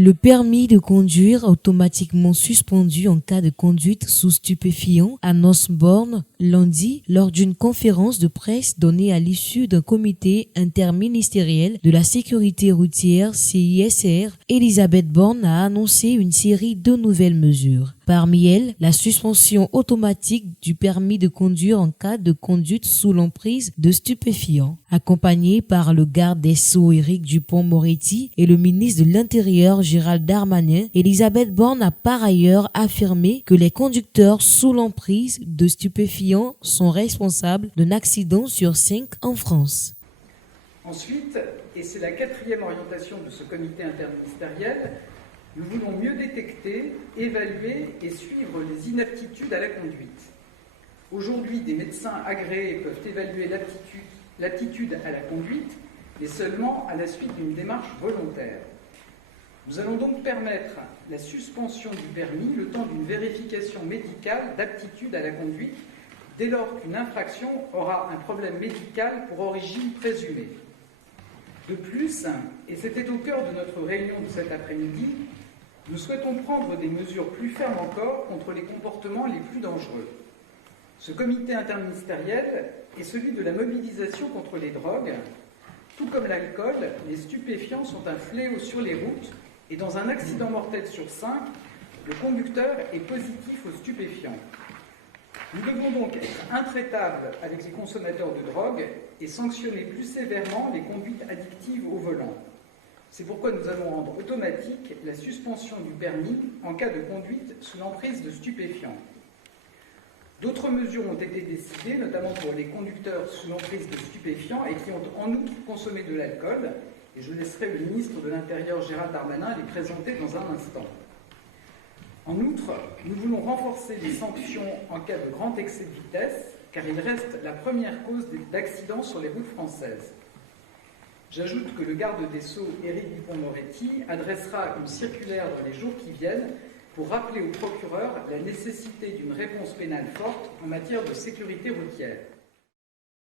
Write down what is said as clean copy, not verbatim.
Le permis de conduire automatiquement suspendu en cas de conduite sous stupéfiants annonce Borne lundi lors d'une conférence de presse donnée à l'issue d'un comité interministériel de la sécurité routière CISR. Elisabeth Borne a annoncé une série de nouvelles mesures. Parmi elles, la suspension automatique du permis de conduire en cas de conduite sous l'emprise de stupéfiants. Accompagnée par le garde des Sceaux Éric Dupond-Moretti et le ministre de l'Intérieur Gérald Darmanin, Elisabeth Borne a par ailleurs affirmé que les conducteurs sous l'emprise de stupéfiants sont responsables d'un accident sur 5 en France. Ensuite, et c'est la quatrième orientation de ce comité interministériel, nous voulons mieux détecter, évaluer et suivre les inaptitudes à la conduite. Aujourd'hui, des médecins agréés peuvent évaluer l'aptitude à la conduite, mais seulement à la suite d'une démarche volontaire. Nous allons donc permettre la suspension du permis le temps d'une vérification médicale d'aptitude à la conduite, dès lors qu'une infraction aura un problème médical pour origine présumée. De plus, et c'était au cœur de notre réunion de cet après-midi, nous souhaitons prendre des mesures plus fermes encore contre les comportements les plus dangereux. Ce comité interministériel est celui de la mobilisation contre les drogues. Tout comme l'alcool, les stupéfiants sont un fléau sur les routes et dans un accident mortel sur 5, le conducteur est positif aux stupéfiants. Nous devons donc être intraitables avec les consommateurs de drogue et sanctionner plus sévèrement les conduites addictives au volant. C'est pourquoi nous allons rendre automatique la suspension du permis en cas de conduite sous l'emprise de stupéfiants. D'autres mesures ont été décidées, notamment pour les conducteurs sous l'emprise de stupéfiants et qui ont en outre consommé de l'alcool, et je laisserai le ministre de l'Intérieur Gérald Darmanin les présenter dans un instant. En outre, nous voulons renforcer les sanctions en cas de grand excès de vitesse, car il reste la première cause d'accidents sur les routes françaises. J'ajoute que le garde des Sceaux, Éric Dupond-Moretti, adressera une circulaire dans les jours qui viennent pour rappeler aux procureurs la nécessité d'une réponse pénale forte en matière de sécurité routière.